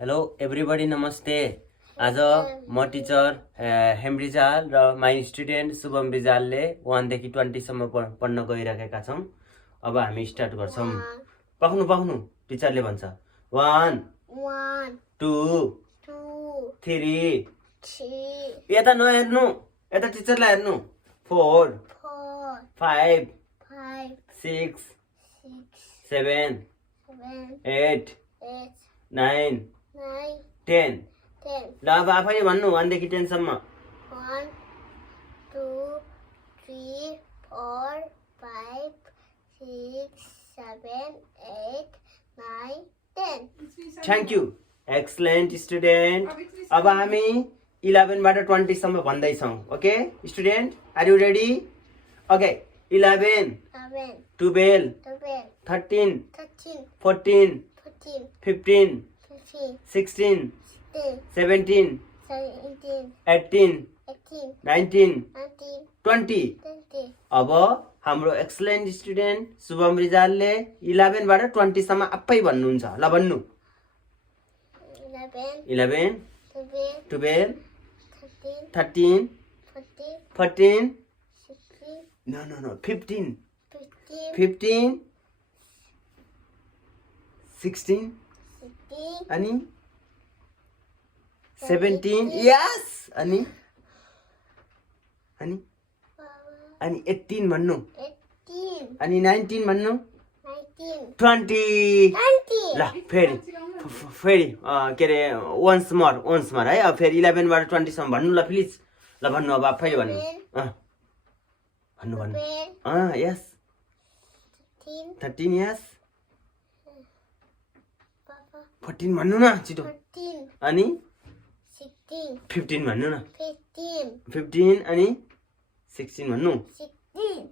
Hello everybody नमस्ते। आज म टिचर हेमरिजाल र माई स्टुडेन्ट शुभम रिजालले 1 देखि 20 सम्म पढ्न गइरहेका छौँ। अब हामी स्टार्ट गर्छौँ। पख्नु टिचरले भन्छ 1 2 3 यता नहेर्नु, यता टिचरलाई हेर्नु 4 5 6 7 8 9 10 ल अब आफैले भन्नु 1 देखि 10 सम्म। 1 2 3 4 5 6 7 8 9 10 थ्याङ्क यू, एक्सलेन्ट स्टुडेन्ट। अब हामी 11 बाट 20 सम्म भन्दैछौँ। Okay student, are you ready? Okay 11 12 13 14 15 16 17 18 19 20। अब हाम्रो एक्सलेन्ट स्टुडेन्ट शुभम रिजालले 11 बाट 20 सम्म आफै भन्नुहुन्छ। ल भन्नु 11 12 13 14 नो 15 16 अनि 17 यस अनि 18 भन्नु, अनि 19 भन्नु, 20। ल फेरि के अरे वन्स मोर है। अब फेरि 11 बाट 20 सम्म भन्नु ल प्लिज। ल भन्नु अब आफैले भन्नु। भन्नु यस 13 यस 14 भन्नु न छिटो, अनि 15 भन्नु न, 15 अनि 16 भन्नु,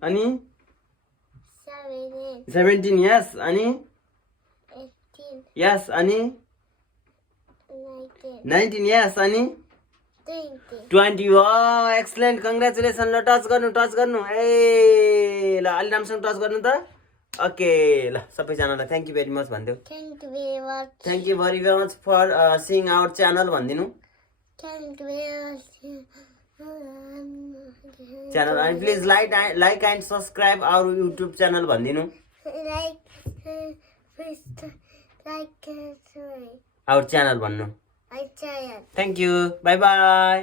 अनि 17 यस अनि यस अनि 19 यस अनि 20। वाह एक्सलेन्ट, कङ्ग्रेचुलेसन। ल टच गर्नु ए ल अलि राम्रोसँग टच गर्नु त। ओके ल सबैजनालाई थ्याङ्क यू भेरी मच भनिदेऊ। Thank you very much for seeing our channel भनिदिनु। च्यानल अनि please like and subscribe our YouTube channel भनिदिनु। आवर च्यानल भन्नु। Thank you, bye by.